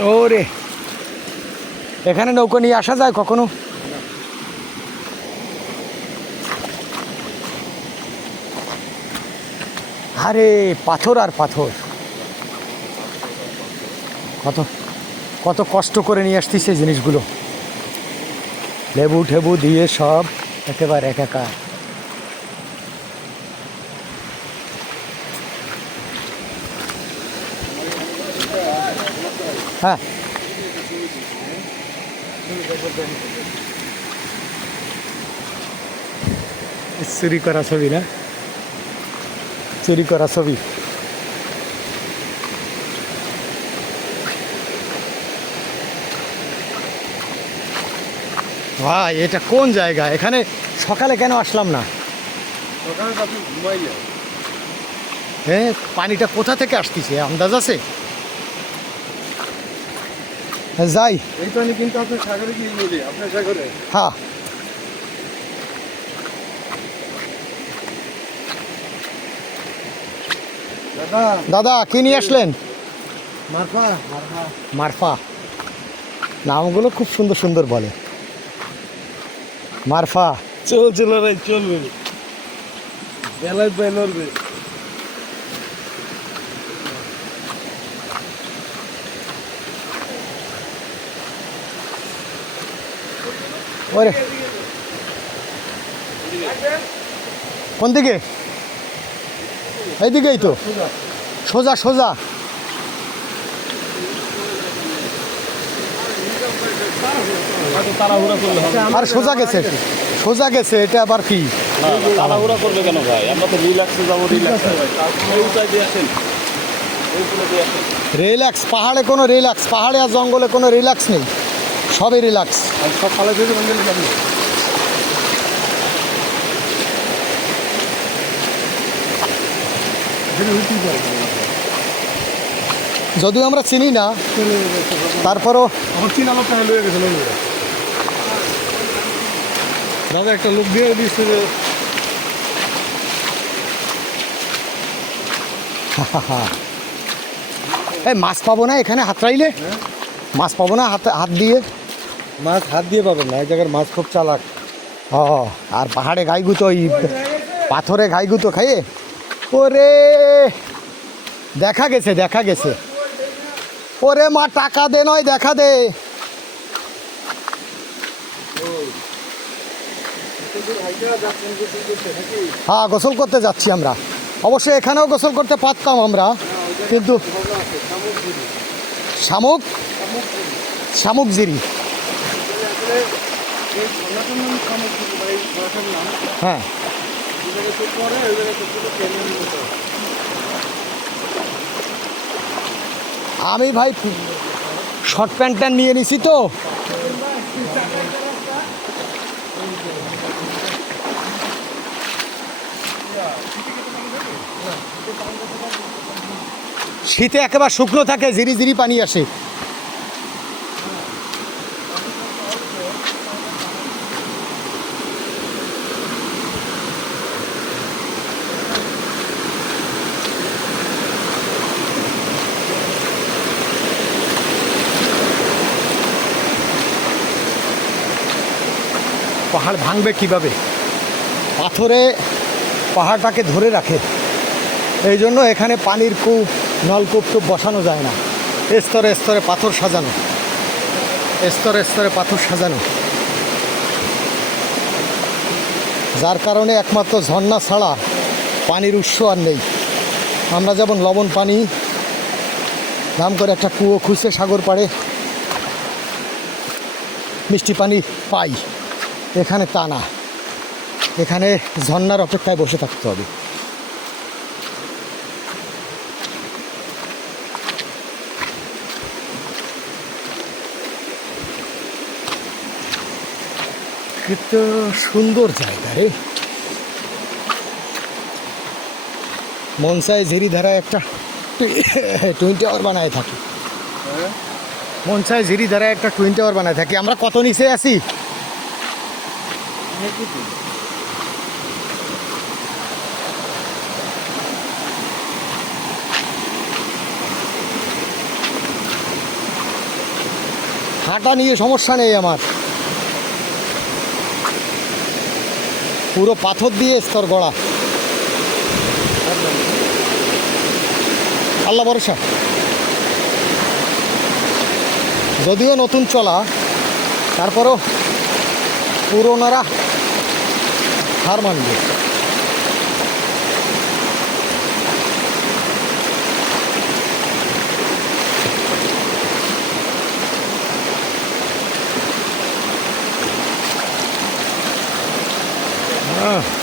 ওরে। এখানে নৌকো নিয়ে আসা যায় কখনো? আরে, পাথর আর পাথর। কত কত কষ্ট করে নিয়ে আসতিস জিনিসগুলো। লেবু ঠেবু দিয়ে সব একেবারে একাকার। হ্যাঁ। চুরি করা ছবি না? চুরি করা ছবি। ভাই এটা কোন জায়গা? এখানে সকালে কেন আসলাম না? সকালে হ্যাঁ পানিটা কোথা থেকে আসতেছে? আন্দাজ আছে? যাই। এই পানি কিন্তু আপনার সাগরে নদী আপনার সাগরে। হ্যাঁ। দাদা। দাদা কি নিয়ে আসলেন? মারফা মারফা। নামগুলো খুব সুন্দর সুন্দর বলে। মারফা। চলছে লড়াই চলবে। বেলায় পায় ওরে। কোন দিকে এইদিকেই তো। সোজা সোজা। আর সোজা গেছে। সোজা গেছে এটা আবার কি? তাড়াহুড়া করলে কেন ভাই? আমরা তো রিল্যাক্সে যাব রিল্যাক্সে ওইটা দিয়ে আসেন। ওইগুলো দিয়ে আসেন। রিল্যাক্স পাহাড়ে কোনো রিল্যাক্স পাহাড়ে আর জঙ্গলে কোনো রিল্যাক্স নেই। সবই রিল্যাক্স সব ফালে থেকে বন্ধ যাবে যদিও আমরা চিনি না তারপরও দাদা একটা লোক দিয়ে দিচ্ছে যে এই মাছ পাবো না এখানে হাতড়াইলে। মাছ পাবো না হাত হাত দিয়ে। মাছ হাত দিয়ে পাবেন না, এই জায়গার মাছ খুব চালাক। ও আর পাহাড়ে গাইগুতো ওই পাথরে গাইগুতো খাইয়ে। ওরে, দেখা গেছে দেখা গেছে। ওরে মা, টাকা দে নয়, দেখা দে। হ্যাঁ গোসল করতে যাচ্ছি আমরা। অবশ্যই এখানেও গোসল করতে পারতাম আমরা, কিন্তু শামুক শামুকজিরি হ্যাঁ। আমি ভাই শর্ট প্যান্টটা নিয়ে নিছি তো। শীতে একেবারে শুকনো থাকে জিরি জিরি পানি আসে। পাহাড় ভাঙবে কীভাবে? পাথরে পাহাড়টাকে ধরে রাখে। এই জন্য এখানে পানির কূপ, নলকূপ টুপ বসানো যায় না। স্তরে স্তরে পাথর সাজানো। স্তরে স্তরে পাথর সাজানো। যার কারণে একমাত্র ঝর্ণা ছাড়া পানির উৎস আর নেই। আমরা যেমন লবণ পানি নাম করে একটা কুয়ো খুঁজে সাগর পাড়ে মিষ্টি পানি পাই। এখানে তা না। এখানে ঝর্ণার অপেক্ষায় বসে থাকতে হবে। কিন্তু সুন্দর জায়গা রে। মনসায় ঝিরিধারা একটা টুইন টাওয়ার বানায় থাকি। মনসায় ঝিরিধারা একটা টুইন টাওয়ার বানায় থাকি। আমরা কত নিচে আছি? হাঁটা নিয়ে সমস্যা নেই আমার। পুরো পাথর দিয়ে স্তর গড়া। আল্লাহ ভরসা। যদিও নতুন চলা, তারপরও পুরোনারা harmanlı. Ah.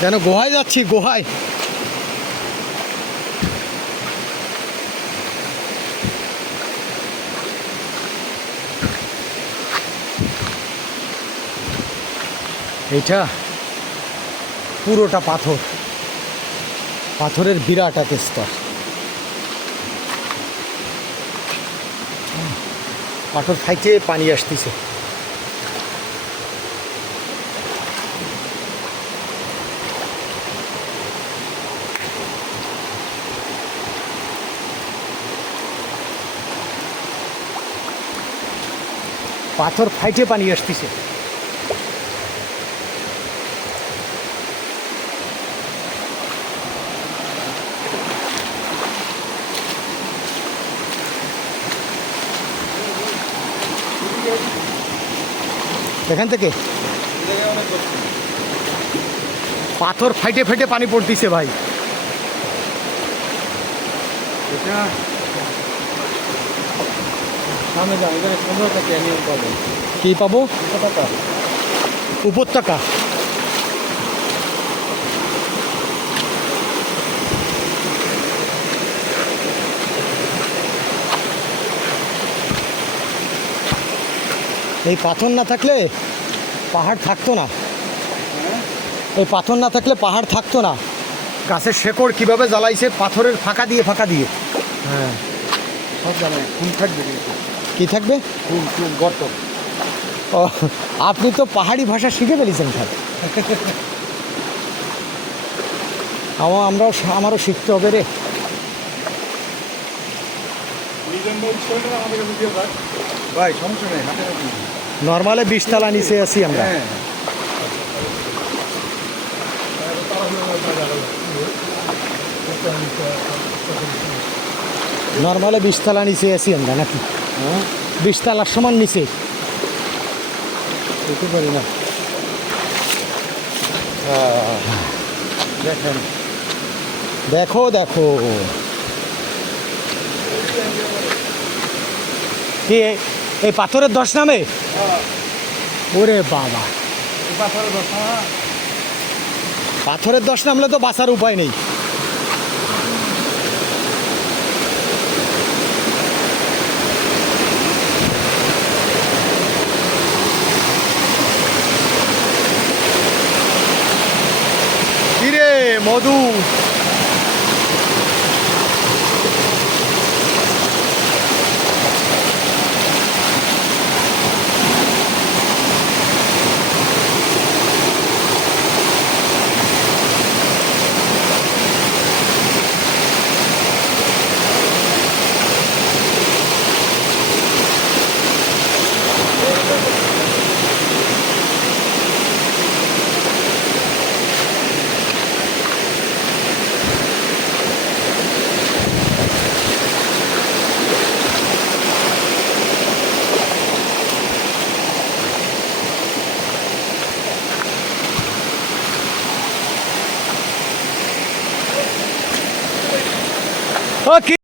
যেন গোহায় যাচ্ছি, গোহায়। এইটা পুরোটা পাথর। পাথরের বিরাট এক স্তর। পাথর ফাইটে পানি আসতেছে। পাথর ফাইটে পানি আসতেছে। এখান থেকে? পাথর ফাইটে ফাইটে পানি পড়তিছে ভাই। এটা সামনে যান এখানে পনেরো টাকা পাবেন কি পাবো? টাকা। উপত্যকা। এই পাথর না থাকলে পাহাড় থাকতো না। এই পাথর না থাকলে পাহাড় থাকতো না। গাছের শেকড় কীভাবে জ্বালাইছে? পাথরের ফাঁকা দিয়ে ফাঁকা দিয়ে। হ্যাঁ। সব জানে খুন থাকবে কিন্তু। কি থাকবে? গর্ত। ও আপনি তো পাহাড়ি ভাষা শিখে ফেলেছেন স্যার। আমার আমরাও আমারও শিখতে হবে রে। ভাই সমস্যা নেই নর্মালে বিশতলা নিচে আছি আমরা। হ্যাঁ। নর্মালে বিশতলা নিচে আছি আমরা নাকি? হ্যাঁ? বিশতলার সমান নিচে। যেতে পারি না। দেখেন। দেখো দেখো। কি এই পাথরের দশ নামে? ওরে বাবা। পাথরের দশ নামলে তো বাঁচার উপায় নেই। কিরে মধু ও কি